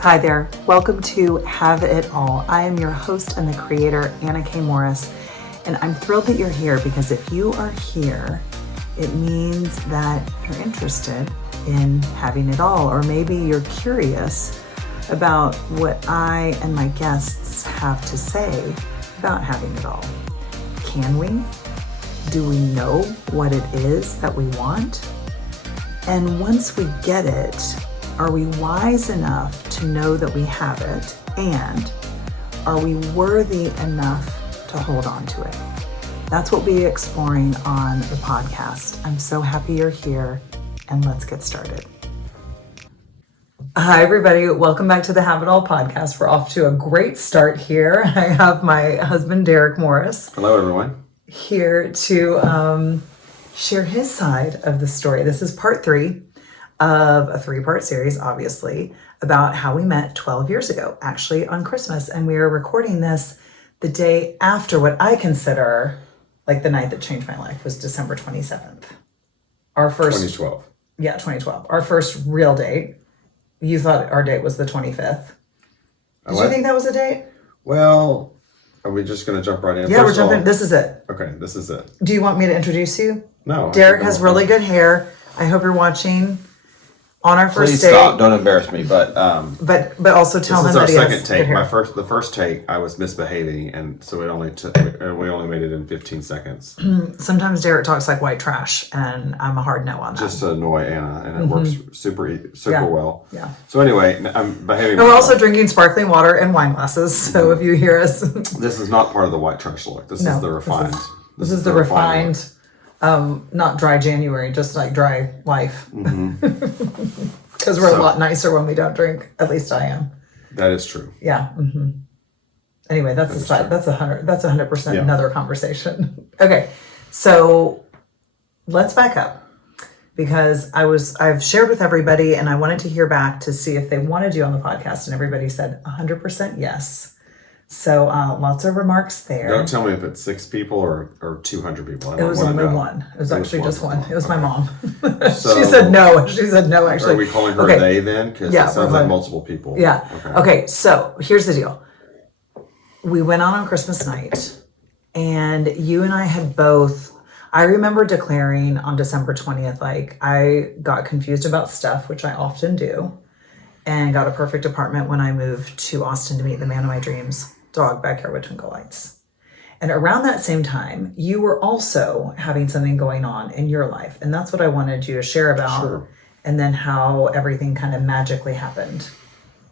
Hi there. Welcome to Have It All. I am your host and the creator, Anna K. Morris, and I'm thrilled that you're here because if you are here, it means that you're interested in having it all, or maybe you're curious about what I and my guests have to say about having it all. Can we? Do we know what it is that we want? And once we get it, are we wise enough to know that we have it? And are we worthy enough to hold on to it? That's what we'll be exploring on the podcast. I'm so happy you're here, and let's get started. Hi, everybody. Welcome back to the Have It All podcast. We're off to a great start here. I have my husband, Derek Morris. Hello, everyone. Here to share his side of the story. This is part 3 of a 3-part series, obviously, about how we met 12 years ago, actually on Christmas. And we are recording this the day after what I consider like the night that changed my life was December 27th. Our first 2012. Yeah, 2012. Our first real date. You thought our date was the 25th. Did you think that was a date? Well, are we just going to jump right in? Yeah, we're jumping. This is it. Okay, this is it. Do you want me to introduce you? No. Derek has really good hair. I hope you're watching. On our first Please date. stop! Don't embarrass me. But also tell him that he has second take. good hair. The first take, I was misbehaving, and so we only made it in 15 seconds. Sometimes Derek talks like white trash, and I'm a hard no on that. Just to annoy Anna, and it works super well. Yeah. So anyway, I'm behaving. And we're also drinking sparkling water and wine glasses. So if you hear us, this is not part of the white trash look. This is the refined. This is the refined. Not dry January, just like dry life. Because we're a lot nicer when we don't drink. At least I am. That is true. Yeah. Mm-hmm. Anyway, that's a side. That's 100% another conversation. Okay, so let's back up because I've shared with everybody, and I wanted to hear back to see if they wanted you on the podcast, and everybody said 100% yes. So lots of remarks there. Don't tell me if it's 6 people or 200 people. It was only one. It was actually just one. It was my mom. So, she said no. She said no, actually. Are we calling her they then? Because it sounds like multiple people. Yeah. Okay, so here's the deal. We went on Christmas night, and you and I had both... I remember declaring on December 20th, like, I got confused about stuff, which I often do, and got a perfect apartment when I moved to Austin to meet the man of my dreams. Dog backyard with twinkle lights. And around that same time, you were also having something going on in your life. And that's what I wanted you to share about. Sure. And then how everything kind of magically happened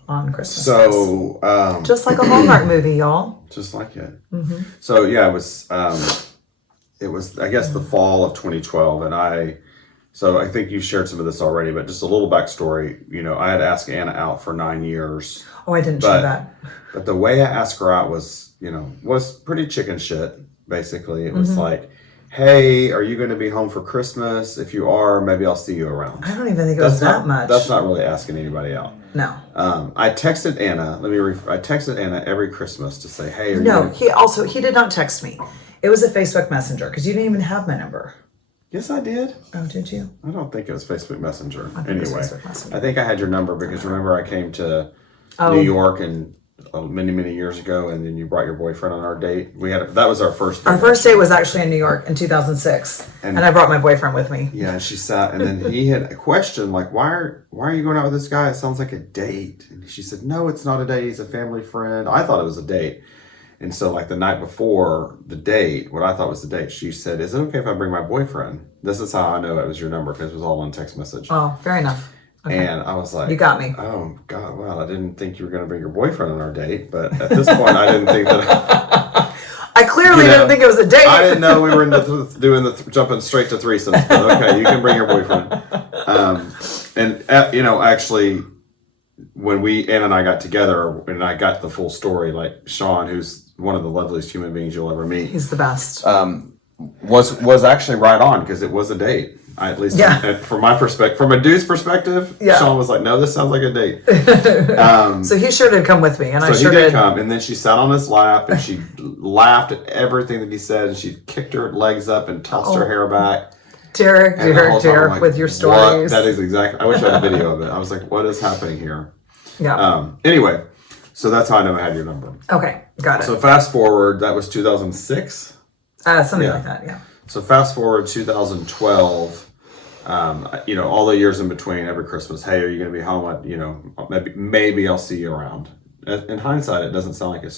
on Christmas. So, just like a Hallmark movie, y'all. Just like it. Mm-hmm. So yeah, it was, I guess, the fall of 2012. And I think you shared some of this already, but just a little backstory. You know, I had asked Anna out for 9 years. Oh, I didn't share that. But the way I asked her out was pretty chicken shit, basically. It was like, hey, are you going to be home for Christmas? If you are, maybe I'll see you around. I don't even think it was that much. That's not really asking anybody out. No. I texted Anna. I texted Anna every Christmas to say, hey, he did not text me. It was a Facebook Messenger because you didn't even have my number. Yes, I did. Oh, did you? I don't think it was Facebook Messenger. Anyway, Facebook Messenger. I think I had your number because remember I came to New York and many years ago, and then you brought your boyfriend on our date. That was our first date. Our first date was actually in New York in 2006, and I brought my boyfriend with me. Yeah, and she sat, and then he had a question like, why are you going out with this guy? It sounds like a date. And she said, no, it's not a date. He's a family friend. I thought it was a date. And so like the night before the date, what I thought was the date, she said, is it okay if I bring my boyfriend? This is how I know it was your number because it was all on text message. Oh, fair enough. Okay. And I was like, you got me. Oh God, well, I didn't think you were going to bring your boyfriend on our date, but at this point I didn't think that. I clearly didn't think it was a date. I didn't know we were into jumping straight to threesomes, but okay, you can bring your boyfriend. Actually, when Anna and I got together, and I got the full story, like Sean, who's one of the loveliest human beings you'll ever meet. He's the best. Was actually right on because it was a date. From my perspective, from a dude's perspective, Sean was like, "No, this sounds like a date." So he sure did come with me, and he did come. And then she sat on his lap, and she laughed at everything that he said, and she kicked her legs up and tossed her hair back. Derek, like, with your stories. What? That is exactly. I wish I had a video of it. I was like, "What is happening here?" Yeah. Anyway, so that's how I know I had your number. Okay. Got it. So fast forward, that was 2006. Something yeah. like that. Yeah. So fast forward 2012. All the years in between, every Christmas, hey, are you going to be home? Maybe I'll see you around. In hindsight, it doesn't sound like a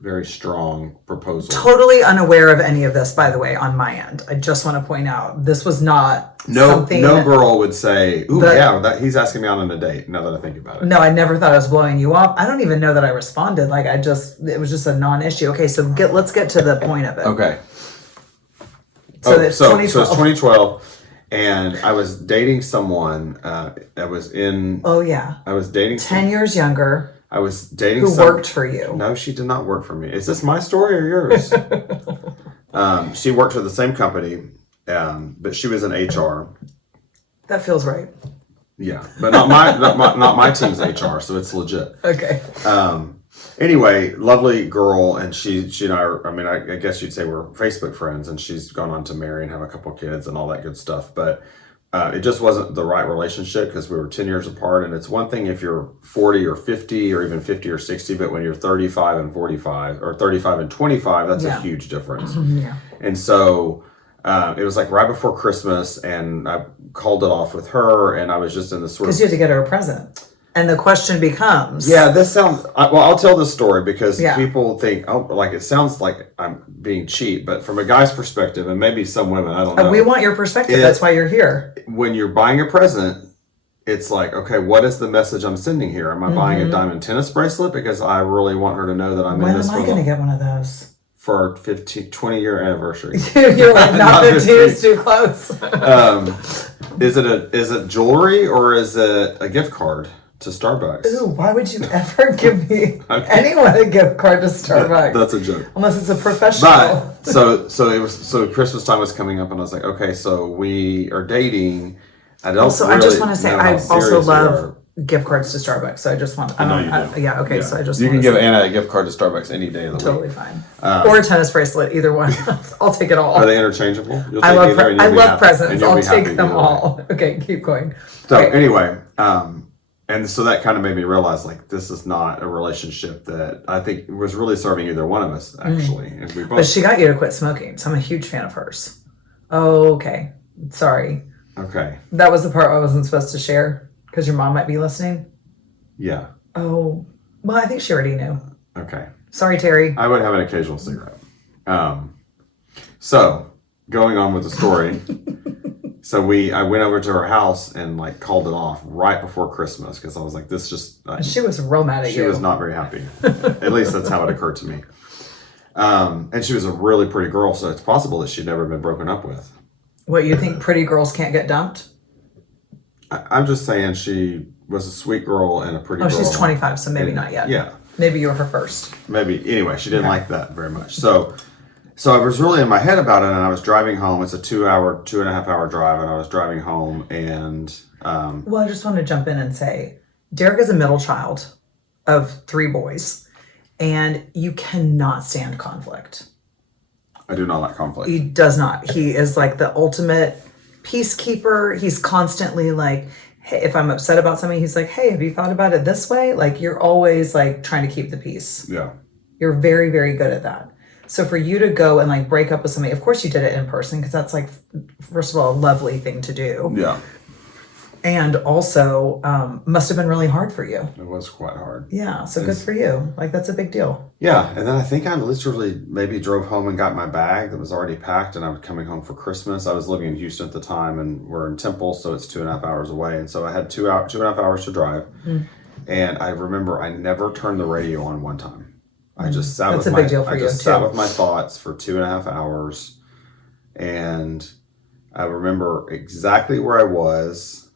very strong proposal. Totally unaware of any of this, by the way, on my end. I just want to point out this was not something. No girl would say, "Ooh, he's asking me out on a date." Now that I think about it, no, I never thought I was blowing you off. I don't even know that I responded. Like it was just a non-issue. Okay, so let's get to the point of it. Okay. So it's 2012. So it's 2012, and I was dating someone. I was dating 10 years younger. I was dating who worked for you. No, she did not work for me. Is this my story or yours? She worked for the same company, but she was in HR. That feels right. Yeah, but not my team's HR, so it's legit. Okay. Anyway, lovely girl, and she and I guess you'd say we're Facebook friends, and she's gone on to marry and have a couple kids and all that good stuff, but it just wasn't the right relationship because we were 10 years apart. And it's one thing if you're 40 or 50 or even 50 or 60, but when you're 35 and 45 or 35 and 25, that's a huge difference. Yeah. And so it was like right before Christmas, and I called it off with her, and I was just in this sort of... Because you had to get her a present. And the question becomes... Yeah, this sounds... I'll tell this story because people think, it sounds like I'm being cheap, but from a guy's perspective, and maybe some women, I don't know. We want your perspective. That's why you're here. When you're buying a present, it's like, okay, what is the message I'm sending here? Am I buying a diamond tennis bracelet because I really want her to know that I'm in this... When am I going to get one of those? For our 20-year anniversary. You're like, not 15 is too close. Is it jewelry or is it a gift card to Starbucks? Ooh, why would you ever give me anyone a gift card to Starbucks? That's a joke. Unless it's a professional. But so Christmas time was coming up, and I was like, okay, so we are dating. I just want to say I also love gift cards to Starbucks. So I just want. So I just. You can give Anna a gift card to Starbucks any day of the week. Totally fine. Or a tennis bracelet, either one. I'll take it all. Are they interchangeable? I love presents. I'll take them all. Okay, keep going. So anyway, and so that kind of made me realize, like, this is not a relationship that I think was really serving either one of us, actually. And we both. But she got you to quit smoking, so I'm a huge fan of hers. Okay, sorry. Okay. That was the part I wasn't supposed to share because your mom might be listening. Yeah. Oh, well, I think she already knew. Okay. Sorry, Terry. I would have an occasional cigarette. So going on with the story. So I went over to her house and like called it off right before Christmas because I was like, this just... she was real mad at you. She was not very happy. At least that's how it occurred to me. And she was a really pretty girl, so it's possible that she'd never been broken up with. What, you think pretty girls can't get dumped? I'm just saying she was a sweet girl and a pretty girl. Oh, she's 25, so maybe not yet. Yeah. Maybe you were her first. Maybe. Anyway, she didn't like that very much. So I was really in my head about it, and I was driving home. It's a 2.5 hour drive, and I was driving home, and... Well, I just want to jump in and say, Derek is a middle child of 3 boys, and you cannot stand conflict. I do not like conflict. He does not. He is like the ultimate peacekeeper. He's constantly like, hey, if I'm upset about something, he's like, hey, have you thought about it this way? Like, you're always like trying to keep the peace. Yeah. You're very, very good at that. So for you to go and like break up with somebody, of course you did it in person because that's like, first of all, a lovely thing to do. Yeah. And also must have been really hard for you. It was quite hard. Yeah. So good for you. Like, that's a big deal. Yeah. And then I think I literally maybe drove home and got my bag that was already packed, and I was coming home for Christmas. I was living in Houston at the time, and we're in Temple, so it's 2.5 hours away. And so I had 2.5 hours to drive. And I remember I never turned the radio on one time. I just sat That's a big deal for you, sat with my thoughts for 2.5 hours. And I remember exactly where I was,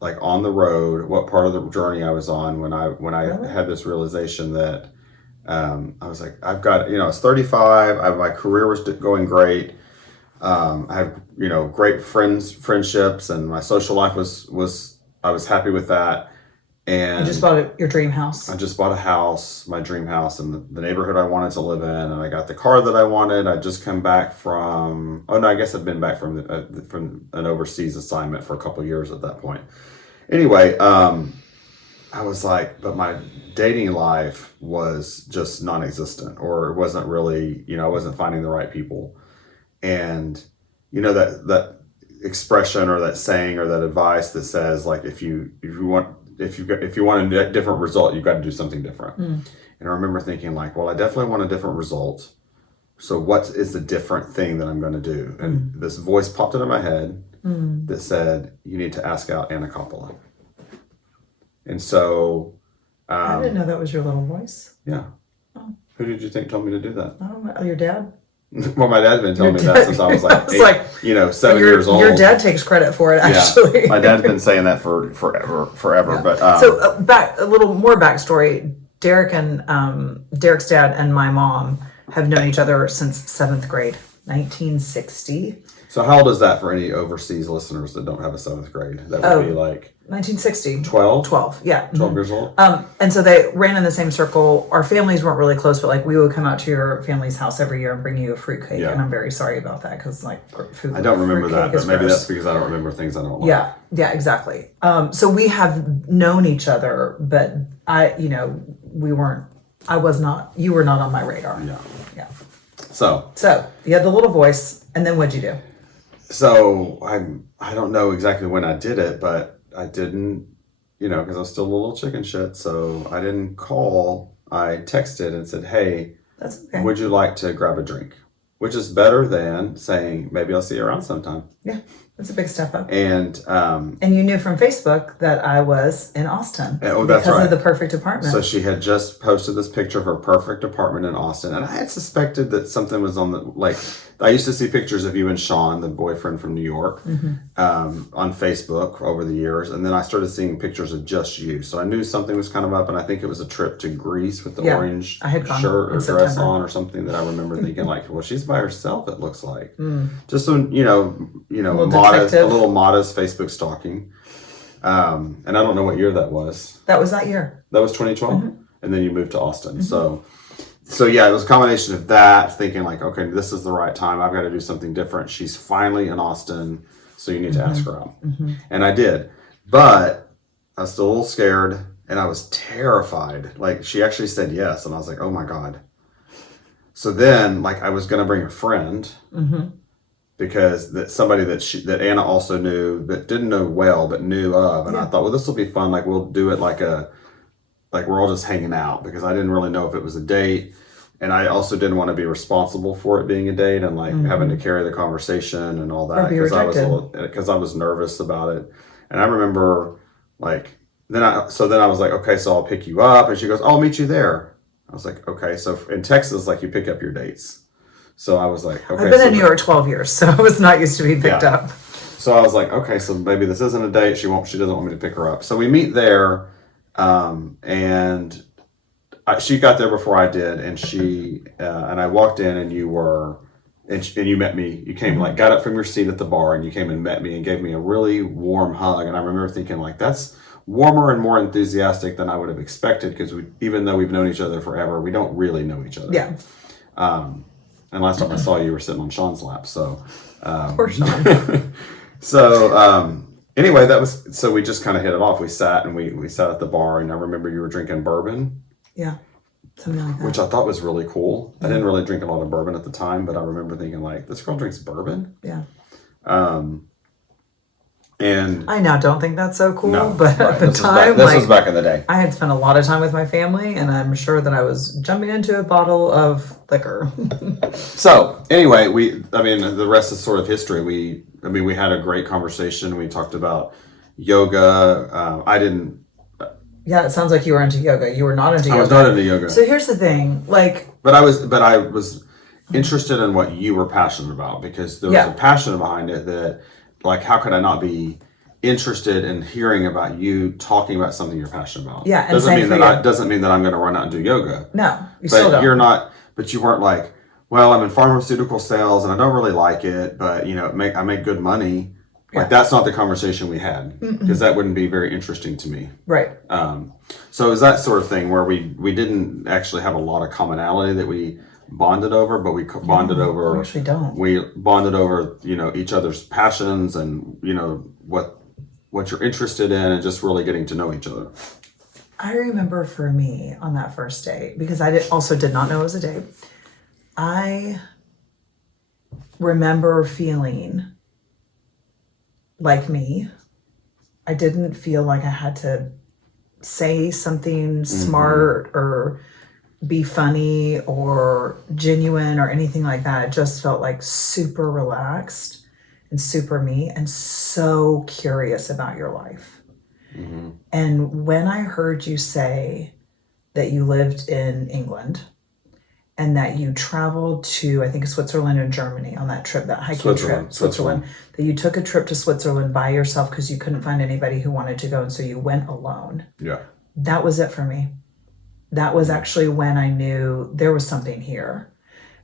like on the road, what part of the journey I was on when I had this realization that I was like, I've got, I was 35. My career was going great. I have, great friendships, and my social life I was happy with that. And you just bought your dream house. I just bought a house, my dream house, in the neighborhood I wanted to live in, and I got the car that I wanted. I'd just come back from... Oh, no, I guess I'd been back from an overseas assignment for a couple of years at that point. Anyway, I was like, but my dating life was just non-existent, or it wasn't really, I wasn't finding the right people. And that expression or that saying or that advice that says like, if you want a different result, you've got to do something different. And I remember thinking like, well, I definitely want a different result. So what is the different thing that I'm going to do? And this voice popped into my head that said, you need to ask out Anna Coppola. And so... I didn't know that was your little voice. Yeah. Oh. Who did you think told me to do that? I don't know. Your dad? Well, my dad's been telling me that since I was like, 7 years old. Your dad takes credit for it, actually. Yeah, my dad's been saying that for forever. Yeah. But so back a little more backstory. Derek and Derek's dad and my mom have known each other since 7th grade, 1960. So how old is that for any overseas listeners that don't have a 7th grade? That would be like 1960. 12? 12, yeah. 12 years old? And so they ran in the same circle. Our families weren't really close, but like we would come out to your family's house every year and bring you a fruitcake. Yeah. And I'm very sorry about that because like food. I don't remember that, but maybe gross. that's because I don't remember things I don't like. Yeah, exactly. So we have known each other, but you were not on my radar. Yeah. So you had the little voice, and then what'd you do? So I don't know exactly when I did it, but I didn't, because I was still a little chicken shit. So I didn't call. I texted and said, hey, that's okay. Would you like to grab a drink? Which is better than saying, maybe I'll see you around sometime. Yeah, that's a big step up. And you knew from Facebook that I was in Austin. Oh, that's because right. of the perfect apartment. So she had just posted this picture of her perfect apartment in Austin. And I had suspected that something was on I used to see pictures of you and Sean, the boyfriend from New York, on Facebook over the years. And then I started seeing pictures of just you. So I knew something was kind of up. And I think it was a trip to Greece with the orange shirt or dress on or something that I remember thinking like, well, she's by herself, it looks like. Just so, a little modest Facebook stalking. And I don't know what year that was. That was that year. That was 2012? And then you moved to Austin. So yeah, it was a combination of that, thinking like, okay, this is the right time. I've got to do something different. She's finally in Austin, so you need to ask her out. And I did. But I was still a little scared, and I was terrified. Like, she actually said yes, and I was like, oh my God. So then, I was going to bring a friend, because somebody that Anna also knew, that didn't know well, but knew of. And I thought, well, this will be fun. We'll do it like we're all just hanging out, because I didn't really know if it was a date. And I also didn't want to be responsible for it being a date and having to carry the conversation and all that, because I was nervous about it. And I remember then I was like, okay, so I'll pick you up. And she goes, I'll meet you there. I was like, okay. So in Texas, you pick up your dates. So I was like, okay. I've been in New York 12 years, so I was not used to being picked up. So I was like, okay, so maybe this isn't a date. She doesn't want me to pick her up. So we meet there, and she got there before I did, and and I walked in, and you met me. You came, got up from your seat at the bar, and you came and met me and gave me a really warm hug. And I remember thinking, that's warmer and more enthusiastic than I would have expected, because even though we've known each other forever, we don't really know each other. Yeah. And last time I saw you were sitting on Sean's lap, so. Poor Sean. So, anyway, so we just kind of hit it off. We sat at the bar, and I remember you were drinking bourbon. Yeah, something like that. Which I thought was really cool. I didn't really drink a lot of bourbon at the time, but I remember thinking this girl drinks bourbon? Yeah. And I now don't think that's so cool, no, but right. at the time, this was back in the day. I had spent a lot of time with my family, and I'm sure that I was jumping into a bottle of liquor. So anyway, the rest is sort of history. We had a great conversation. We talked about yoga. I didn't. Yeah, it sounds like you were into yoga. You were not into yoga. I was not into yoga. So here's the thing, But I was interested in what you were passionate about, because there was a passion behind it that, how could I not be interested in hearing about you talking about something you're passionate about? Yeah, and doesn't mean that I'm going to run out and do yoga. No, still don't. You're not. But you weren't well, I'm in pharmaceutical sales and I don't really like it, but I make good money. That's not the conversation we had, because that wouldn't be very interesting to me. Right. So it was that sort of thing where we didn't actually have a lot of commonality that we bonded over, but we bonded over. We actually don't. We bonded over, each other's passions and, what you're interested in, and just really getting to know each other. I remember for me on that first date, because also did not know it was a date, I remember feeling like me. I didn't feel like I had to say something smart or be funny or genuine or anything like that. It just felt like super relaxed and super me and so curious about your life. And when I heard you say that you lived in England and that you traveled to, I think, Switzerland and Germany on that trip, that hiking trip, Switzerland, that you took a trip to Switzerland by yourself because you couldn't find anybody who wanted to go, and so you went alone. Yeah. That was it for me. That was actually when I knew there was something here,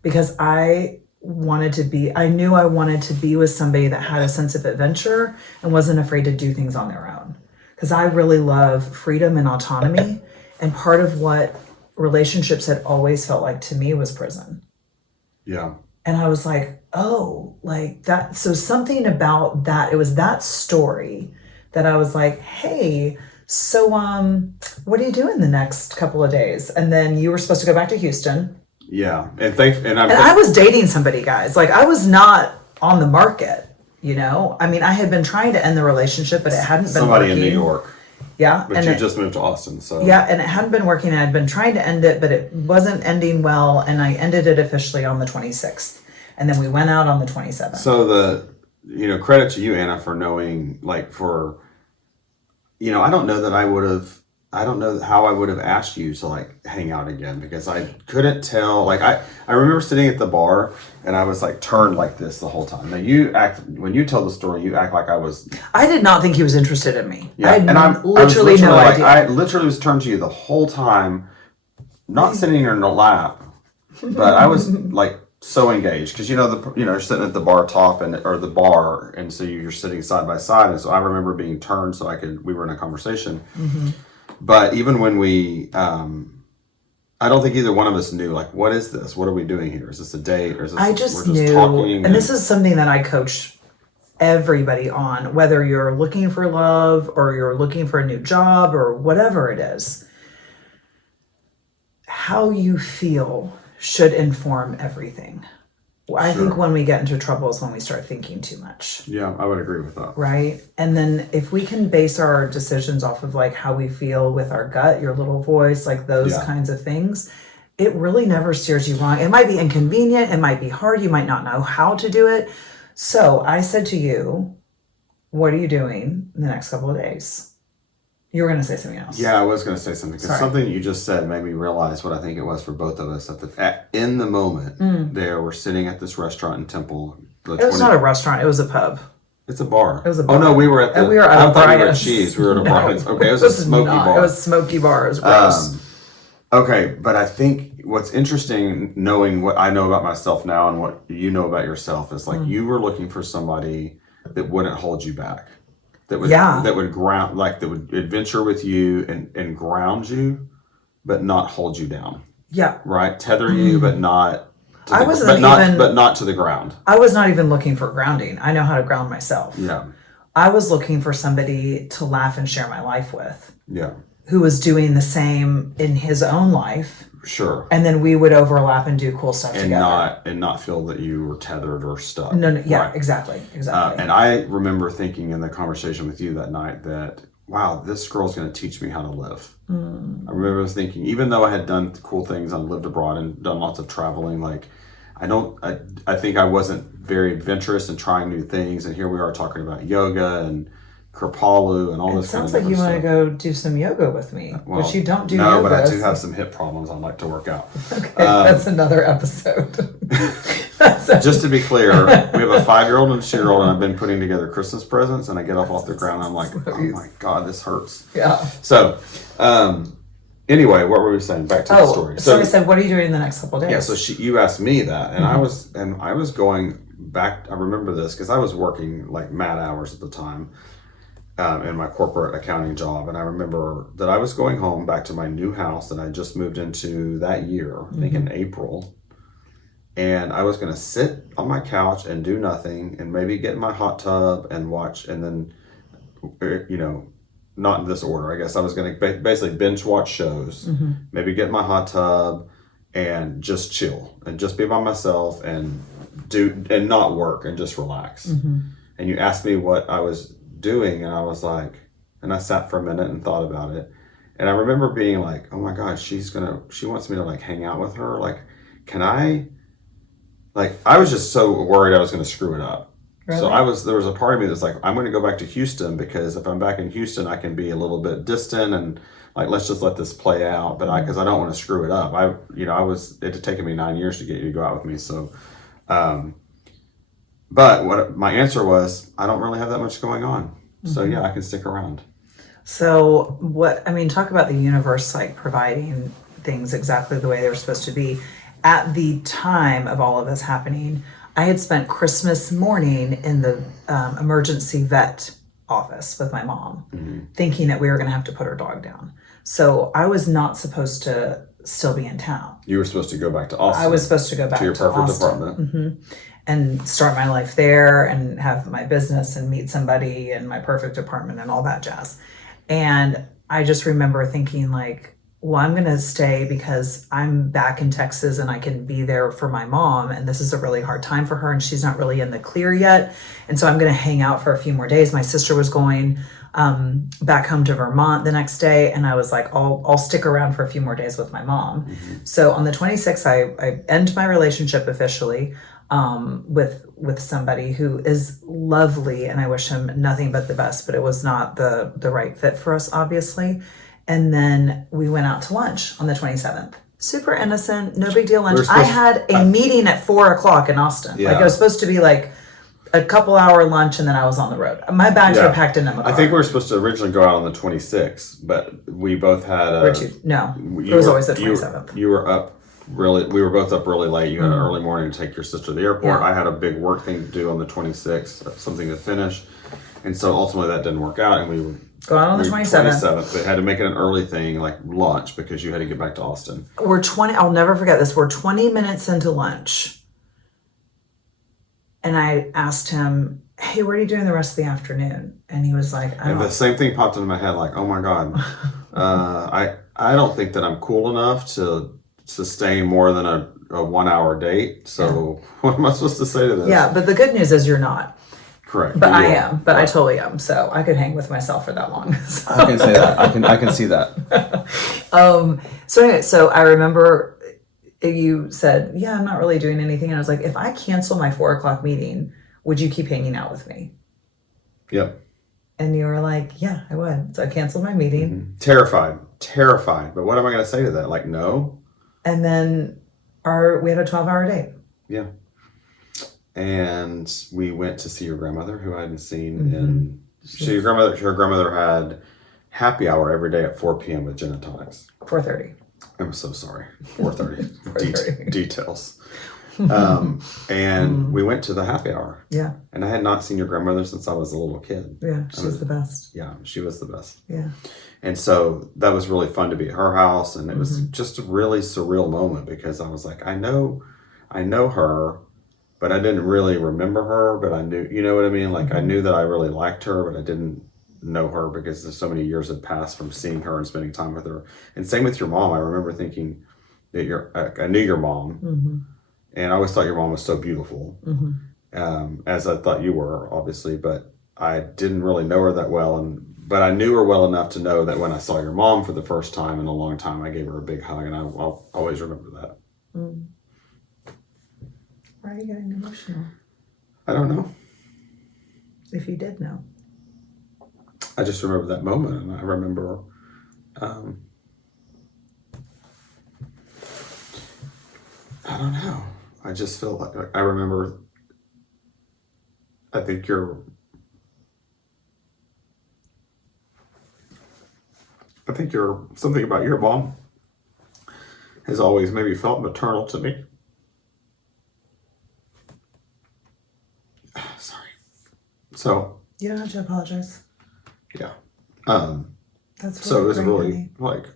because I knew I wanted to be with somebody that had a sense of adventure and wasn't afraid to do things on their own. Because I really love freedom and autonomy. And part of what relationships had always felt like to me was prison. Yeah. And I was like, oh, like that. So something about that, it was that story that I was like, hey, so what are you doing the next couple of days? And then you were supposed to go back to Houston. Yeah. And I was dating somebody, guys. Like, I was not on the market, you know? I mean, I had been trying to end the relationship, but it hadn't been somebody working. in New York. Yeah. But you just moved to Austin, so. Yeah, and it hadn't been working. I'd been trying to end it, but it wasn't ending well, and I ended it officially on the 26th. And then we went out on the 27th. So credit to you, Anna, for knowing, like, I don't know how I would have asked you to, like, hang out again, because I couldn't tell. Like, I remember sitting at the bar and I was like turned like this the whole time. Now when you tell the story, you act like I did not think he was interested in me. Yeah, I had literally no idea. I literally was turned to you the whole time, not sitting in your lap, but I was like so engaged, because you're sitting at the bar top or the bar, and so you're sitting side by side, and so I remember being turned so we were in a conversation. But even when we, I don't think either one of us knew, like, what is this? What are we doing here? Is this a date? Or is this, I just we're just knew, talking? and this is something that I coach everybody on, whether you're looking for love or you're looking for a new job or whatever it is. How you feel should inform everything. I think when we get into trouble is when we start thinking too much. Yeah, I would agree with that. Right? And then if we can base our decisions off of, like, how we feel with our gut, your little voice, like those kinds of things, it really never steers you wrong. It might be inconvenient. It might be hard. You might not know how to do it. So I said to you, what are you doing in the next couple of days? You were going to say something else. Yeah, I was going to say something, because something you just said made me realize what I think it was for both of us. In the moment, there, we're sitting at this restaurant in Temple. It was not a restaurant. It was a pub. It's a bar. It was a bar. Oh, no, we were at we were at I thought we were at Brian's. Cheese. We were at a Brian's. Okay, it was a smoky bar. It was a smoky bar. It was gross. Okay, but I think what's interesting, knowing what I know about myself now and what you know about yourself, is like you were looking for somebody that wouldn't hold you back. That would ground, like, that would adventure with you and ground you, but not hold you down. Yeah. Right? Tether you, but not to not to the ground. I was not even looking for grounding. I know how to ground myself. Yeah. I was looking for somebody to laugh and share my life with. Yeah. Who was doing the same in his own life. Sure. And then we would overlap and do cool stuff together. And not feel that you were tethered or stuck. No, yeah, right. Exactly. And I remember thinking in the conversation with you that night that, wow, this girl's going to teach me how to live. I remember thinking, even though I had done cool things and lived abroad and done lots of traveling, like, I think I wasn't very adventurous in trying new things. And here we are talking about yoga and Kripalu and all this kind of stuff. Sounds like you want to go do some yoga with me, which you don't do yoga. No, but I do have some hip problems. I'd like to work out. Okay, that's another episode. Just to be clear, we have a 5-year-old and a 2-year-old, and I've been putting together Christmas presents, and I get off the ground, and I'm like, oh my God, this hurts. Yeah. So, anyway, what were we saying? Back to the story. So I said, what are you doing in the next couple of days? Yeah, so you asked me that, and I was going back. I remember this because I was working like mad hours at the time. In my corporate accounting job. And I remember that I was going home back to my new house that I just moved into that year, I think in April. And I was going to sit on my couch and do nothing and maybe get in my hot tub and watch, and then, not in this order, I guess. I was going to basically binge watch shows, maybe get in my hot tub and just chill and just be by myself and not work and just relax. And you asked me what I was doing, and I was like, and I sat for a minute and thought about it. And I remember being like, oh my God, she wants me to like hang out with her. Like, can I, like, I was just so worried I was going to screw it up. Really? So there was a part of me that's like, I'm going to go back to Houston, because if I'm back in Houston, I can be a little bit distant and like, let's just let this play out. But because I don't want to screw it up. It had taken me 9 years to get you to go out with me. So, but what my answer was, I don't really have that much going on. So yeah, I can stick around. So talk about the universe like providing things exactly the way they were supposed to be. At the time of all of this happening, I had spent Christmas morning in the emergency vet office with my mom, thinking that we were going to have to put her dog down. So I was not supposed to still be in town. You were supposed to go back to Austin. I was supposed to go back to your perfect Austin. apartment. And start my life there and have my business and meet somebody in my perfect apartment and all that jazz. And I just remember thinking like, well, I'm going to stay because I'm back in Texas and I can be there for my mom. And this is a really hard time for her and she's not really in the clear yet. And so I'm going to hang out for a few more days. My sister was going back home to Vermont the next day. And I was like, I'll stick around for a few more days with my mom. So on the 26th, I end my relationship officially with somebody who is lovely, and I wish him nothing but the best, but it was not the right fit for us, obviously. And then we went out to lunch on the 27th. Super innocent, no big deal lunch. I had a meeting at 4:00 in Austin. Yeah. Like it was supposed to be like a couple hour lunch, and then I was on the road. My bags were packed into my car. I think we were supposed to originally go out on the 26th, but we both had it was always the 27th. You were up. We were both up really late. You had an early morning to take your sister to the airport. I had a big work thing to do on the 26th, something to finish. And so ultimately that didn't work out. And we were going on the 27th. But had to make it an early thing, like lunch, because you had to get back to Austin. I'll never forget this. We're 20 minutes into lunch. And I asked him, hey, what are you doing the rest of the afternoon? And he was like, And the same thing popped into my head, like, oh my God, I don't think that I'm cool enough to sustain more than a 1 hour date. So what am I supposed to say to this? Yeah, but the good news is you're not. Correct. But I am. But I totally am. So I could hang with myself for that long. So. I can say that. I can see that. So I remember you said, yeah, I'm not really doing anything. And I was like, if I cancel my 4:00 meeting, would you keep hanging out with me? Yep. And you were like, yeah, I would. So I canceled my meeting. Terrified. But what am I going to say to that? Like, no. And then we had a 12-hour date. Yeah. And we went to see your grandmother, who I hadn't seen her grandmother had happy hour every day at 4 p.m. with gin and tonics. 4:30. I'm so sorry. 4:30. Details. And we went to the happy hour. Yeah. And I had not seen your grandmother since I was a little kid. Yeah, she's the best. Yeah, she was the best. Yeah. And so that was really fun to be at her house. And it was just a really surreal moment, because I was like, I know her, but I didn't really remember her, but I knew, you know what I mean? Like I knew that I really liked her, but I didn't know her because there's so many years had passed from seeing her and spending time with her. And same with your mom. I remember thinking that I knew your mom, and I always thought your mom was so beautiful, as I thought you were, obviously, but I didn't really know her that well. But I knew her well enough to know that when I saw your mom for the first time in a long time, I gave her a big hug, and I'll always remember that. Why are you getting emotional? I don't know. If you did know. I just remember that moment, and I remember I don't know. I just feel like I remember, I think something about your mom has always maybe felt maternal to me. Sorry. So. You don't have to apologize. Yeah. That's so it was really like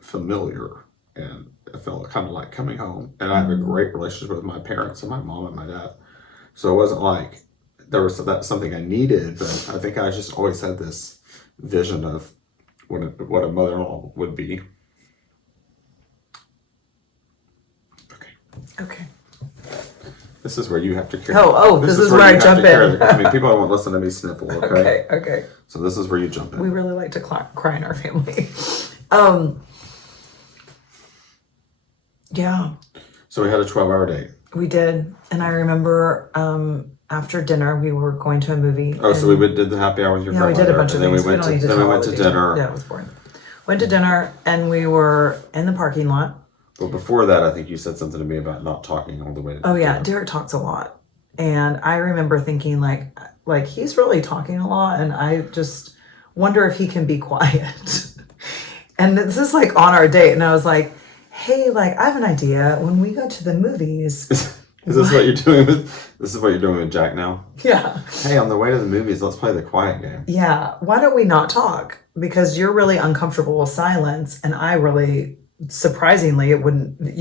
familiar, and it felt kind of like coming home. And I have a great relationship with my parents and my mom and my dad. So it wasn't like there was something I needed, but I think I just always had this vision of what a mother-in-law would be. Okay. This is where you have to carry. This is where I you have jump to carry in. the- I mean, people don't want to listen to me sniffle. Okay. Okay. So this is where you jump in. We really like to cry in our family. Yeah, So we had a 12-hour date. we did. And I remember after dinner, we were going to a movie. Oh, so we did the happy hour with your Yeah, we grandmother. did a bunch of and things. then we went to dinner. Yeah, it was boring. Went to dinner and we were in the parking lot. But before that, I think you said something to me about not talking all the way. Oh yeah, Derek talks a lot. And I remember thinking like he's really talking a lot and I just wonder if he can be quiet. And this is like on our date and I was like, hey, like I have an idea. When we go to the movies, Is this what you're doing with? This is what you're doing with Jack now. yeah. Hey, on the way to the movies, let's play the quiet game. Yeah. Why don't we not talk? Because you're really uncomfortable with silence and I really surprisingly you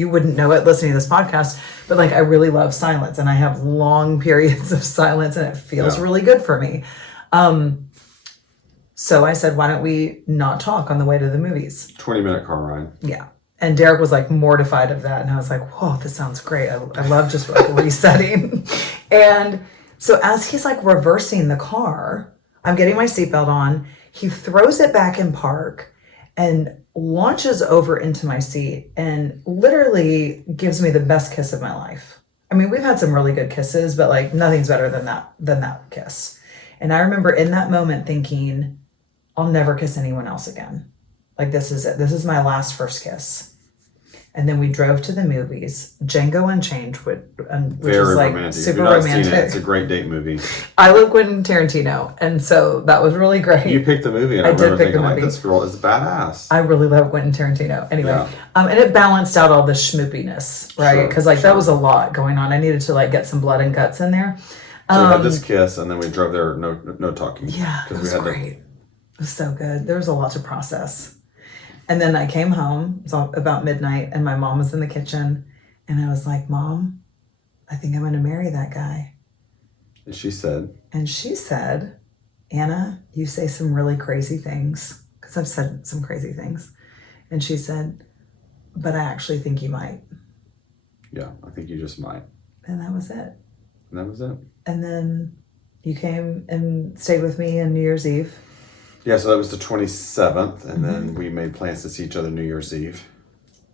wouldn't know it listening to this podcast, but like I really love silence and I have long periods of silence and it feels really good for me. So I said, why don't we not talk on the way to the movies? 20-minute car ride. Yeah. And Derek was like mortified of that. And I was like, whoa, this sounds great. I love just like resetting. And so as he's like reversing the car, I'm getting my seatbelt on. He throws it back in park and launches over into my seat and literally gives me the best kiss of my life. I mean, we've had some really good kisses, but like nothing's better than that kiss. And I remember in that moment thinking, I'll never kiss anyone else again. Like this is it. This is my last first kiss. And then we drove to the movies, Django Unchained, which Very is like romantic. super If you've not romantic. seen it, it's a great date movie. I love Quentin Tarantino, and so that was really great. You picked the movie, and I I did remember pick the thinking, like, movie. this girl is badass. I really love Quentin Tarantino. Anyway, Yeah. And it balanced out all the schmoopiness, right? Sure, Because sure. that was a lot going on. I needed to like get some blood and guts in there. So we had this kiss, and then we drove there, no talking. Yeah, it 'Cause was great. It was so good. There was a lot to process. And then I came home, it was about midnight, and my mom was in the kitchen. And I was like, Mom, I think I'm going to marry that guy. And she said, And she said, Anna, you say some really crazy things. Because I've said some crazy things. And she said, but I actually think you might. yeah, I think you just might. And that was it. And that was it. And then you came and stayed with me on New Year's Eve. Yeah, so that was the 27th, and Mm-hmm. then we made plans to see each other New Year's Eve.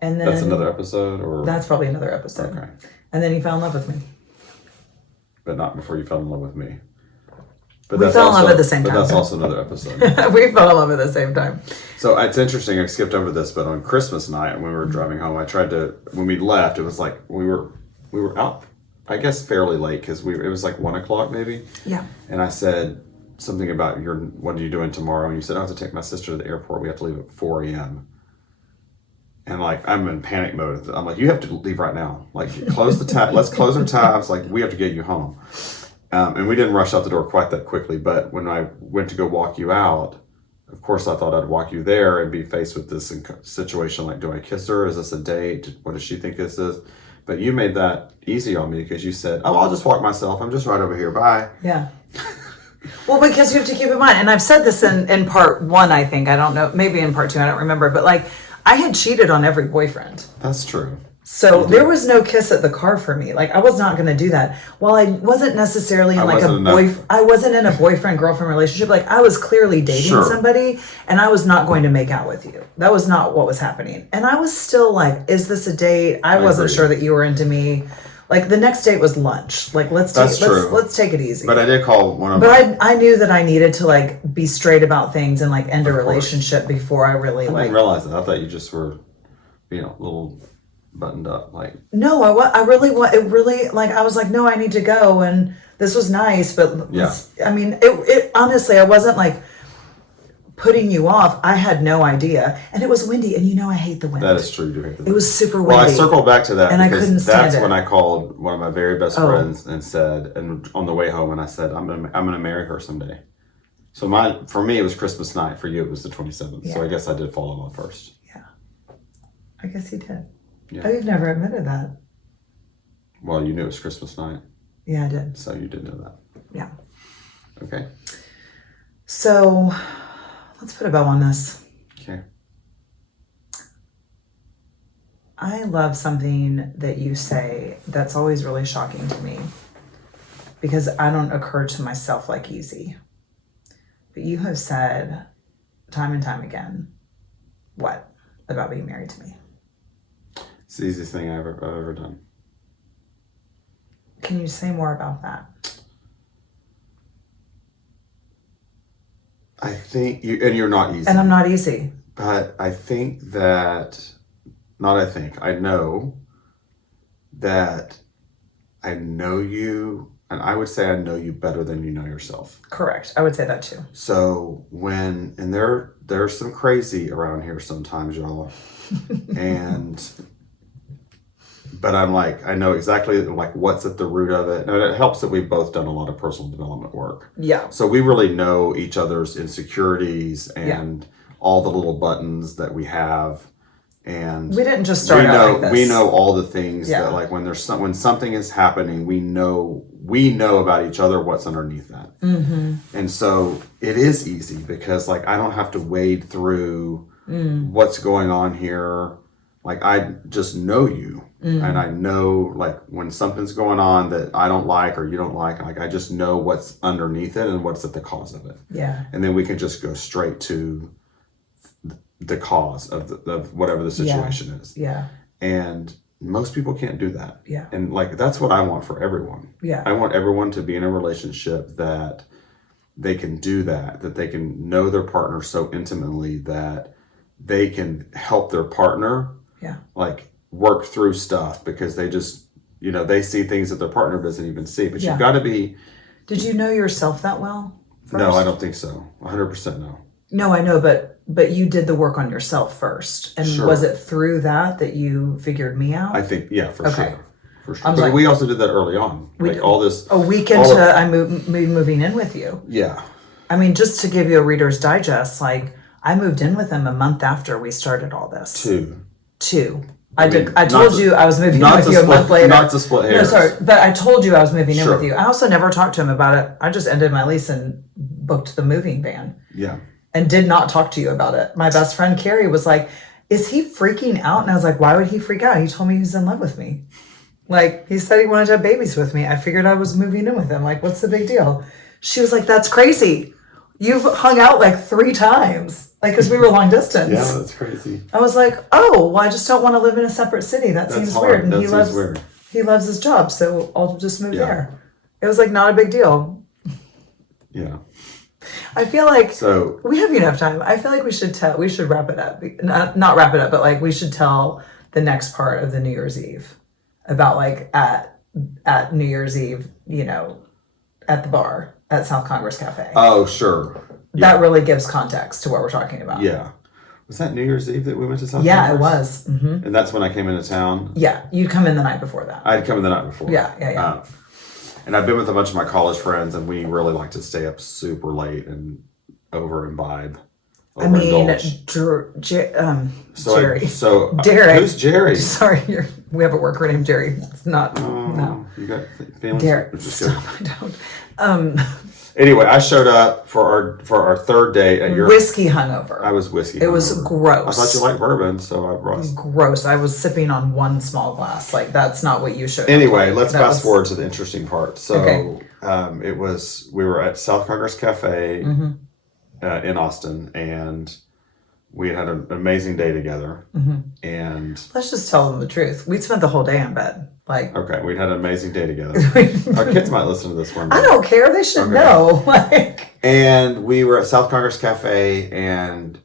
And then That's another episode, or? That's probably another episode. Okay. And then you fell in love with me. But not before you fell in love with me. But We that's fell in love also- at the same But time. that's also another episode. We fell in love at the same time. So it's interesting, I skipped over this, but on Christmas night when we Mm-hmm. were driving home, I tried to, when we left, it was like, we were out, I guess fairly late, because it was like 1 o'clock maybe. Yeah. And I said something about what are you doing tomorrow? And you said, I have to take my sister to the airport. We have to leave at 4 a.m. And like, I'm in panic mode. I'm like, you have to leave right now. Like, close the tab. Let's close our tabs. Like, we have to get you home. And we didn't rush out the door quite that quickly. But when I went to go walk you out, of course, I thought I'd walk you there and be faced with this situation. Like, do I kiss her? Is this a date? What does she think this is? But you made that easy on me because you said, oh, I'll just walk myself. I'm just right over here. Bye. Yeah. Well, because you have to keep in mind, and I've said this in part one, I think, I don't know, maybe in part two, I don't remember, but like, I had cheated on every boyfriend. That's true. So there was no kiss at the car for me. Like, I was not going to do that. While I wasn't necessarily in like I wasn't in a boyfriend-girlfriend relationship. Like, I was clearly dating somebody, and I was not going to make out with you. That was not what was happening. And I was still like, is this a date? I wasn't sure that you were into me. Like, the next date was lunch. Like, let's take it easy. But I did call one of But I knew that I needed to like be straight about things and like end a relationship before I really I didn't realize that. I thought you just were, a little buttoned up. Like, no, I really like, I was like, no, I need to go. And this was nice, but I mean, it honestly, I wasn't like putting you off. I had no idea. And it was windy, and I hate the wind. that is true. You do hate the wind. It was super windy. Well, I circled back to that and I because couldn't stand that's it. when I called one of my very best friends and said, and on the way home, and I said, I'm gonna marry her someday. So for me, it was Christmas night. For you, it was the 27th. Yeah. So I guess I did fall in love first. Yeah. I guess you did. Yeah. Oh, you've never admitted that. Well, you knew it was Christmas night. Yeah, I did. So you did know that. Yeah. Okay. So let's put a bow on this. I love something that you say that's always really shocking to me because I don't occur to myself like easy. But you have said time and time again, what about being married to me? It's the easiest thing I've ever done. Can you say more about that? I think you're not easy. And I'm not easy. But I think that, I know that I know you, and I would say I know you better than you know yourself. Correct. I would say that too. So there's some crazy around here sometimes, y'all. But I'm like, I know exactly like what's at the root of it. And it helps that we've both done a lot of personal development work. Yeah. So we really know each other's insecurities and all the little buttons that we have. And we didn't just start out like this. We know all the things that like when something is happening, we know about each other what's underneath that. Mm-hmm. And so it is easy because like I don't have to wade through what's going on here. Like I just know you. And I know like when something's going on that I don't like or you don't like I just know what's underneath it and what's at the cause of it. Yeah. And then we can just go straight to the cause of whatever the situation is. Yeah. And most people can't do that. Yeah. And like that's what I want for everyone. Yeah. I want everyone to be in a relationship that they can do that they can know their partner so intimately that they can help their partner like work through stuff because they just they see things that their partner doesn't even see. But you've got to be. Did you know yourself that well first? No, I don't think so. 100% no. No, I know, but you did the work on yourself first. And was it through that you figured me out? I think, yeah, for sure. For sure. But we also did that early on. All this. A week into moving in with you. Yeah. I mean, just to give you a Reader's Digest, like I moved in with him a month after we started all this. Two. I told you I was moving in with you a month later. Not to split hairs. No, sorry. But I told you I was moving in with you. I also never talked to him about it. I just ended my lease and booked the moving van. Yeah. And did not talk to you about it. My best friend Carrie was like, is he freaking out? And I was like, why would he freak out? He told me he was in love with me. Like, he said he wanted to have babies with me. I figured I was moving in with him. Like, what's the big deal? She was like, that's crazy. You've hung out like 3 times. Like, because we were long distance. Yeah, that's crazy. I was like, oh, well, I just don't want to live in a separate city. That seems weird. And he loves his job, so I'll just move there. It was like not a big deal. Yeah. I feel like we have enough time. I feel like we should wrap it up. Not wrap it up, but like we should tell the next part of the New Year's Eve about like at New Year's Eve, at the bar at South Congress Cafe. Oh, sure. That really gives context to what we're talking about. Yeah. Was that New Year's Eve that we went to South Congress? Yeah, it was. Mm-hmm. And that's when I came into town? Yeah. You'd come in the night before that. I'd come in the night before. Yeah. And I've been with a bunch of my college friends, and we really like to stay up super late and imbibe. Jerry. Derek. Who's Jerry? Sorry, we have a worker named Jerry. It's not. No. You got feelings? Derek. Stop, I don't. Anyway, I showed up for our third date at your whiskey hungover. I was whiskey. It was gross. I thought you liked bourbon, so I brought. Gross. I was sipping on one small glass. Like that's not what you showed. Anyway, let's fast forward to the interesting part. So, we were at South Congress Cafe in Austin, and we had an amazing day together. And let's just tell them the truth. We spent the whole day in bed. Okay, we had an amazing day together. Our kids might listen to this one. I don't care. They should know. And we were at South Congress Cafe, and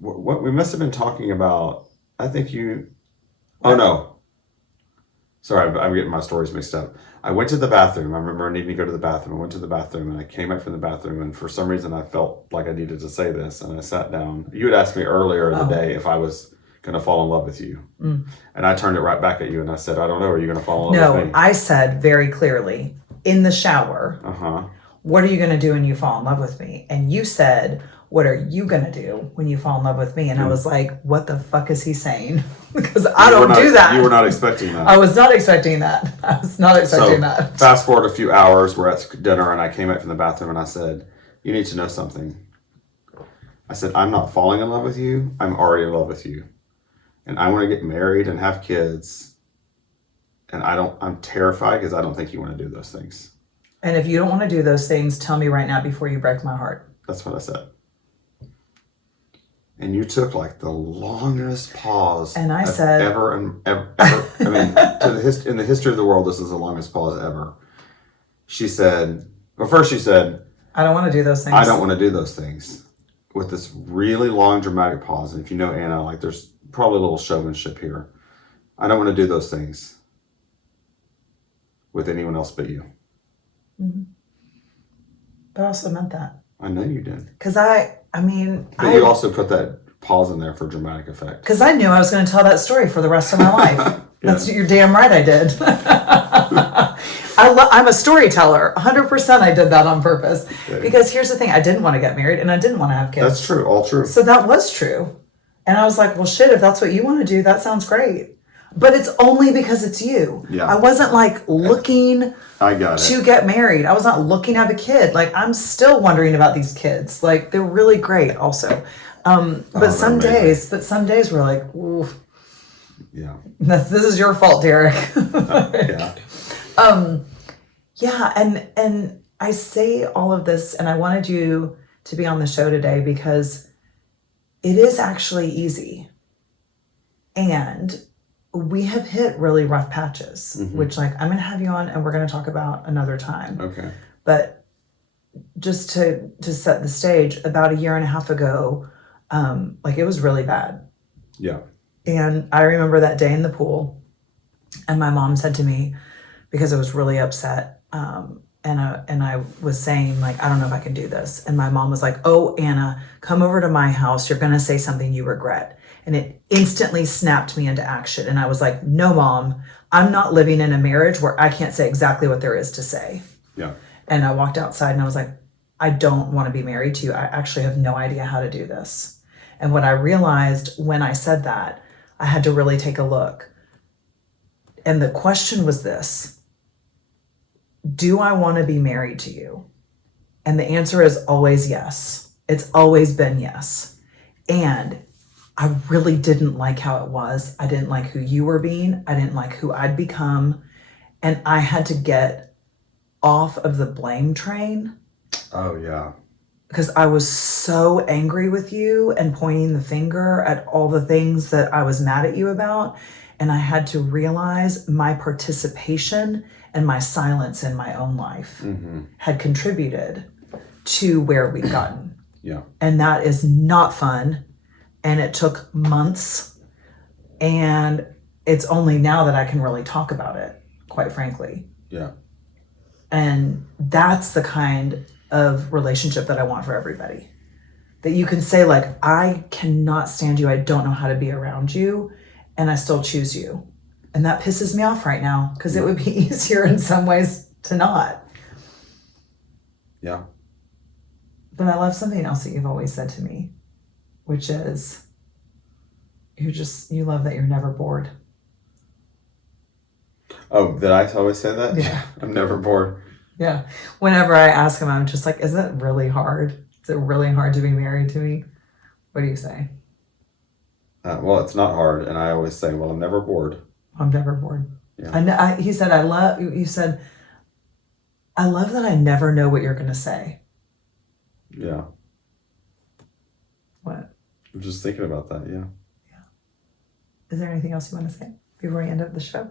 what we must have been talking about. I think you. Oh no. Sorry, I'm getting my stories mixed up. I went to the bathroom. I remember needing to go to the bathroom. I went to the bathroom, and I came back from the bathroom, and for some reason I felt like I needed to say this, and I sat down. You had asked me earlier in the day if I was going to fall in love with you. And I turned it right back at you and I said, I don't know, are you going to fall in love with me? No, I said very clearly, in the shower, what are you going to do when you fall in love with me? And you said, what are you going to do when you fall in love with me? And I was like, what the fuck is he saying? Because I don't do that. You were not expecting that. I was not expecting that. that. Fast forward a few hours, we're at dinner and I came back from the bathroom and I said, you need to know something. I said, I'm not falling in love with you. I'm already in love with you. and I want to get married and have kids, and I'm terrified because I don't think you want to do those things. And if you don't want to do those things, tell me right now before you break my heart. That's what I said. And you took like the longest pause. And I said, ever. I mean, in the history of the world, this is the longest pause ever. She said, first she said, I don't want to do those things. I don't want to do those things. With this really long dramatic pause. And if you know Anna, like there's probably a little showmanship here. I don't want to do those things with anyone else but you. Mm-hmm. But I also meant that. I know you did. Because you also put that pause in there for dramatic effect. Because I knew I was going to tell that story for the rest of my life. Yeah. That's you're damn right I did. I'm a storyteller. 100% I did that on purpose. Okay. Because here's the thing. I didn't want to get married and I didn't want to have kids. That's true. All true. So that was true. And I was like, well, shit, if that's what you want to do, that sounds great. But it's only because it's you. Yeah. I wasn't like looking to get married. I was not looking to have a kid. Like I'm still wondering about these kids. Like they're really great also. But some days we're like, ooh. Yeah. This is your fault, Derek. Yeah. Yeah, and I say all of this, and I wanted you to be on the show today because it is actually easy. And we have hit really rough patches, which like I'm going to have you on and we're going to talk about another time. Okay. But just to set the stage, about a year and a half ago, like it was really bad. Yeah. And I remember that day in the pool, and my mom said to me, because I was really upset, and I was saying like, I don't know if I can do this. And my mom was like, oh, Anna, come over to my house. You're going to say something you regret. And it instantly snapped me into action. And I was like, no, Mom, I'm not living in a marriage where I can't say exactly what there is to say. Yeah. And I walked outside and I was like, I don't want to be married to you. I actually have no idea how to do this. And what I realized when I said that, I had to really take a look. And the question was this: do I want to be married to you? And the answer is always yes. It's always been yes. And I really didn't like how it was. I didn't like who you were being. I didn't like who I'd become. And I had to get off of the blame train. Oh, yeah. Because I was so angry with you and pointing the finger at all the things that I was mad at you about. And I had to realize my participation and my silence in my own life had contributed to where we'd gotten. Yeah. And that is not fun. And it took months. And it's only now that I can really talk about it, quite frankly. Yeah. And that's the kind of relationship that I want for everybody. That you can say like, I cannot stand you. I don't know how to be around you. And I still choose you. And that pisses me off right now because it would be easier in some ways to not. Yeah. But I love something else that you've always said to me, which is you love that you're never bored. Oh, did I always say that? Yeah. I'm never bored. Yeah. Whenever I ask him, I'm just like, is it really hard? Is it really hard to be married to me? What do you say? Well, it's not hard. And I always say, well, I'm never bored. I'm never bored. Yeah. You said, I love that I never know what you're going to say. Yeah. What? I'm just thinking about that. Yeah. Yeah. Is there anything else you want to say before we end up the show?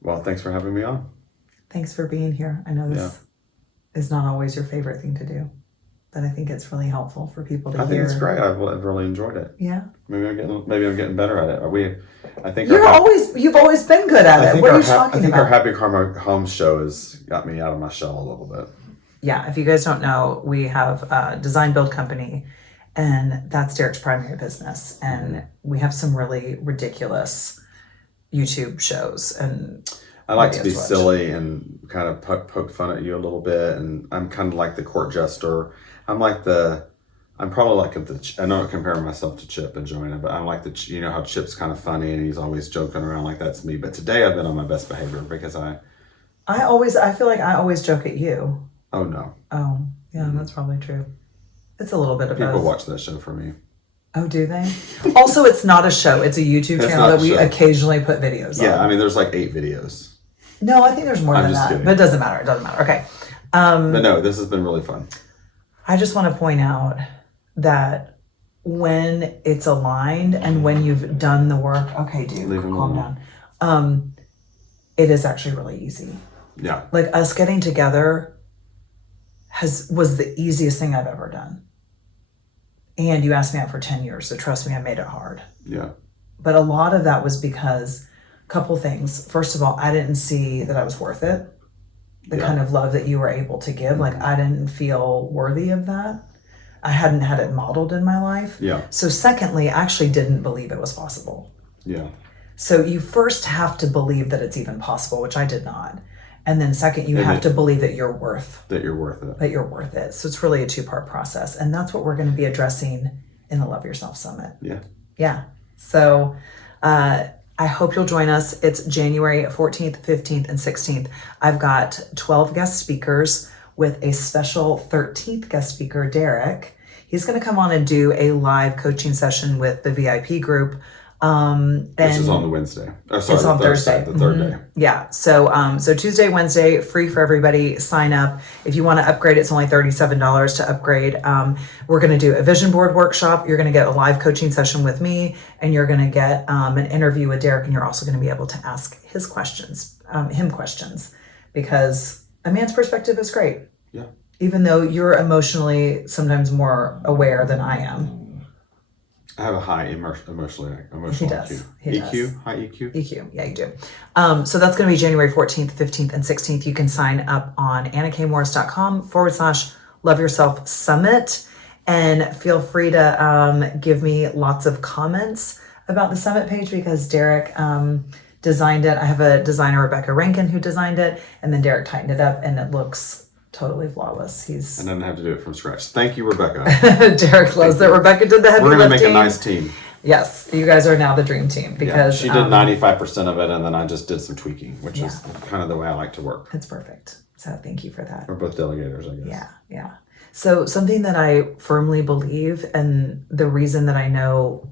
Well, thanks for having me on. Thanks for being here. I know this is not always your favorite thing to do, but I think it's really helpful for people to hear. I think it's great. I've really enjoyed it. Yeah. Maybe I'm getting better at it. I think you've always been good at it. What are you talking about? I think our Happy Karma Home show has got me out of my shell a little bit. Yeah. If you guys don't know, we have a design build company, and that's Derek's primary business. And we have some really ridiculous YouTube shows and I like to be silly and kind of poke fun at you a little bit, and I'm kind of like the court jester. I'm probably like I don't compare myself to Chip and Joanna, but I'm like you know how Chip's kind of funny and he's always joking around like that's me. But today I've been on my best behavior because I feel like I always joke at you. Oh no. Oh yeah, that's probably true. It's a little bit of people both. watch that show for me. Oh, do they? Also, it's not a show. It's a YouTube It's channel not that a we show. occasionally put videos Yeah, on. I mean, there's like 8 videos. No, I think there's more than just that. kidding. But it doesn't matter. It doesn't matter. Okay. But no, this has been really fun. I just want to point out that when it's aligned and when you've done the work, okay, dude, Leave him calm alone. down. It is actually really easy. Yeah. Like us getting together was the easiest thing I've ever done. And you asked me out for 10 years, so trust me, I made it hard. Yeah. But a lot of that was because a couple things. First of all, I didn't see that I was worth it. The kind of love that you were able to give, like I didn't feel worthy of that. I hadn't had it modeled in my life. Yeah. So secondly, I actually didn't believe it was possible. Yeah. So you first have to believe that it's even possible, which I did not. And then second, you have to believe that you're worth That you're worth it. that you're worth it. So it's really a 2-part process. And that's what we're going to be addressing in the Love Yourself Summit. Yeah. Yeah. So I hope you'll join us. It's January 14th, 15th, and 16th. I've got 12 guest speakers with a special 13th guest speaker, Derek. He's going to come on and do a live coaching session with the VIP group. Which is on the Wednesday. Oh, sorry, It's on Thursday. The third day. Yeah. So so Tuesday, Wednesday, free for everybody. Sign up. If you want to upgrade, it's only $37 to upgrade. We're going to do a vision board workshop. You're going to get a live coaching session with me, and you're going to get an interview with Derek, and you're also going to be able to ask him questions, because a man's perspective is great. Yeah. Even though you're emotionally sometimes more aware than I am. I have a high emotional He does. EQ. He EQ? does. High EQ? EQ, yeah, you do. So that's going to be January 14th, 15th, and 16th. You can sign up on annakmorris.com/Love Yourself Summit, and feel free to give me lots of comments about the summit page, because Derek designed it. I have a designer, Rebecca Rankin, who designed it, and then Derek tightened it up, and it looks totally flawless. He's And then have to do it from scratch. Thank you, Rebecca. Derek loves that Rebecca did the heavy We're going to lifting. make a nice team. Yes, you guys are now the dream team, Yeah. because She did 95% of it, and then I just did some tweaking, which is kind of the way I like to work. it's perfect. So thank you for that. We're both delegators, I guess. Yeah, yeah. So something that I firmly believe, and the reason that I know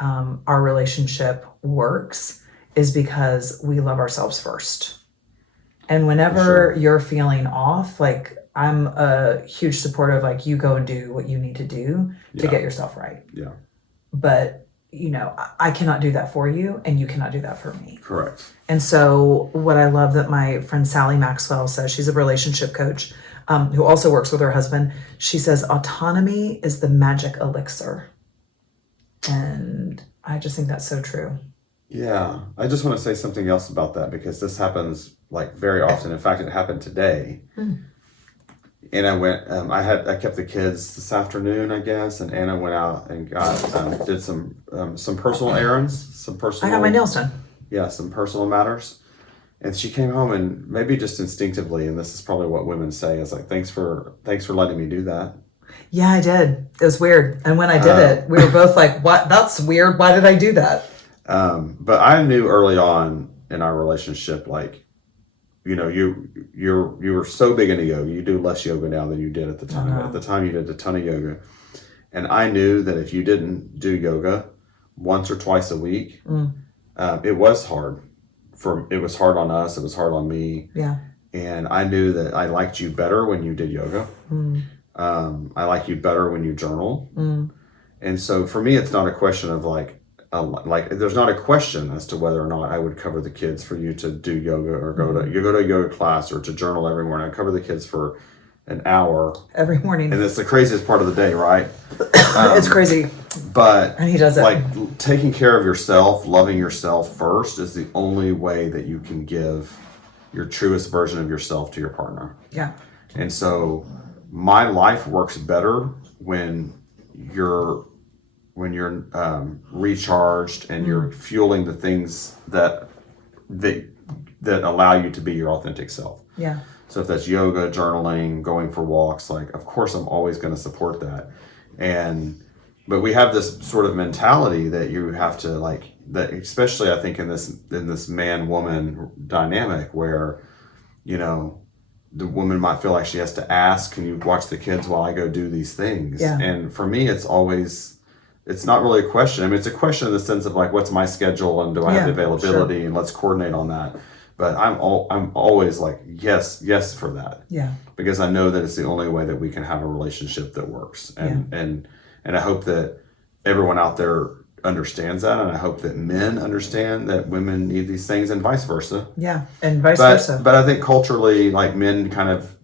our relationship works, is because we love ourselves first. And whenever you're feeling off, like I'm a huge supporter of, like, you go and do what you need to do to get yourself right. Yeah. But, you know, I cannot do that for you, and you cannot do that for me. Correct. And so what I love that my friend Sally Maxwell says, she's a relationship coach who also works with her husband. She says, autonomy is the magic elixir. And I just think that's so true. Yeah. I just want to say something else about that, because this happens like very often. In fact, it happened today. And I went, I kept the kids this afternoon, I guess, and Anna went out and did some personal errands, some personal. I got my nails done. Yeah, some personal matters. And she came home, and maybe just instinctively, and this is probably what women say, is like, thanks for letting me do that. Yeah, I did. It was weird. And when I did it, we were both like, what? That's weird. Why did I do that? But I knew early on in our relationship, like, you know, you were so big into yoga. You do less yoga now than you did at the time. At the time, you did a ton of yoga. And I knew that if you didn't do yoga once or twice a week, it was hard. It was hard on us. It was hard on me. Yeah. And I knew that I liked you better when you did yoga. I like you better when you journal. And so for me, it's not a question of like there's not a question as to whether or not I would cover the kids for you to do yoga or go to a yoga class or to journal every morning. I cover the kids for an hour every morning. And it's the craziest part of the day, right? It's crazy. But and he does it. Like taking care of yourself, loving yourself first is the only way that you can give your truest version of yourself to your partner. Yeah. And so my life works better when you're recharged and you're fueling the things that allow you to be your authentic self. Yeah. So if that's yoga, journaling, going for walks, like, of course I'm always going to support that. But we have this sort of mentality that you have to like that, especially I think in this man-woman dynamic where, you know, the woman might feel like she has to ask, can you watch the kids while I go do these things? Yeah. And for me, it's always it's not really a question. I mean, it's a question in the sense of like, what's my schedule and do I have the availability and let's coordinate on that. But I'm always like, yes for that. Yeah. Because I know that it's the only way that we can have a relationship that works. And I hope that everyone out there understands that, and I hope that men understand that women need these things and vice versa. Yeah, and vice versa. But I think culturally, like, men kind of,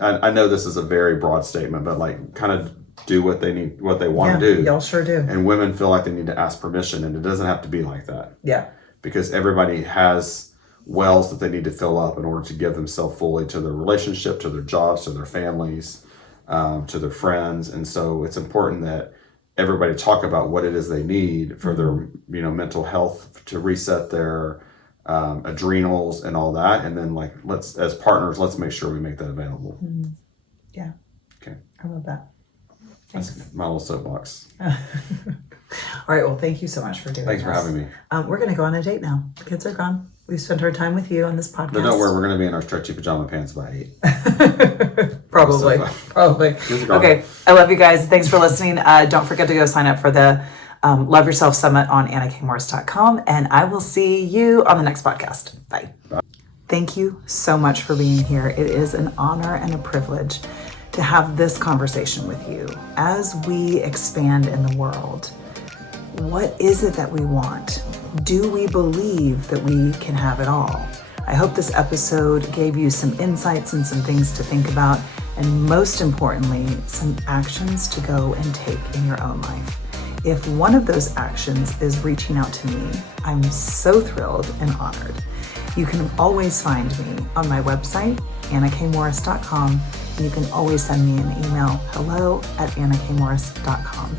I know this is a very broad statement, but like kind of do what they need, what they want to do. Y'all sure do. And women feel like they need to ask permission, and it doesn't have to be like that. Yeah. Because everybody has wells that they need to fill up in order to give themselves fully to their relationship, to their jobs, to their families, to their friends. And so it's important that everybody talk about what it is they need for their, mental health, to reset their adrenals and all that. And then, like, as partners, let's make sure we make that available. Mm-hmm. Yeah. Okay. I love that. Thanks. That's my little soapbox. All right. Well, thank you so much for doing this. Thanks for having me. We're going to go on a date now. The kids are gone. We've spent our time with you on this podcast. But don't worry, we're going to be in our stretchy pajama pants by 8. Probably. Okay. I love you guys. Thanks for listening. Don't forget to go sign up for the Love Yourself Summit on AnnaKMorris.com. And I will see you on the next podcast. Bye. Thank you so much for being here. It is an honor and a privilege to have this conversation with you as we expand in the world. What is it that we want? Do we believe that we can have it all? I hope this episode gave you some insights and some things to think about, and most importantly, some actions to go and take in your own life. If one of those actions is reaching out to me, I'm so thrilled and honored. You can always find me on my website, AnnaKMorris.com, and you can always send me an email, hello@AnnaKMorris.com.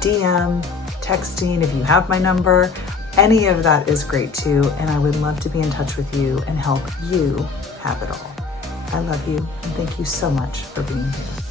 DM, texting, if you have my number, any of that is great too, and I would love to be in touch with you and help you have it all. I love you, and thank you so much for being here.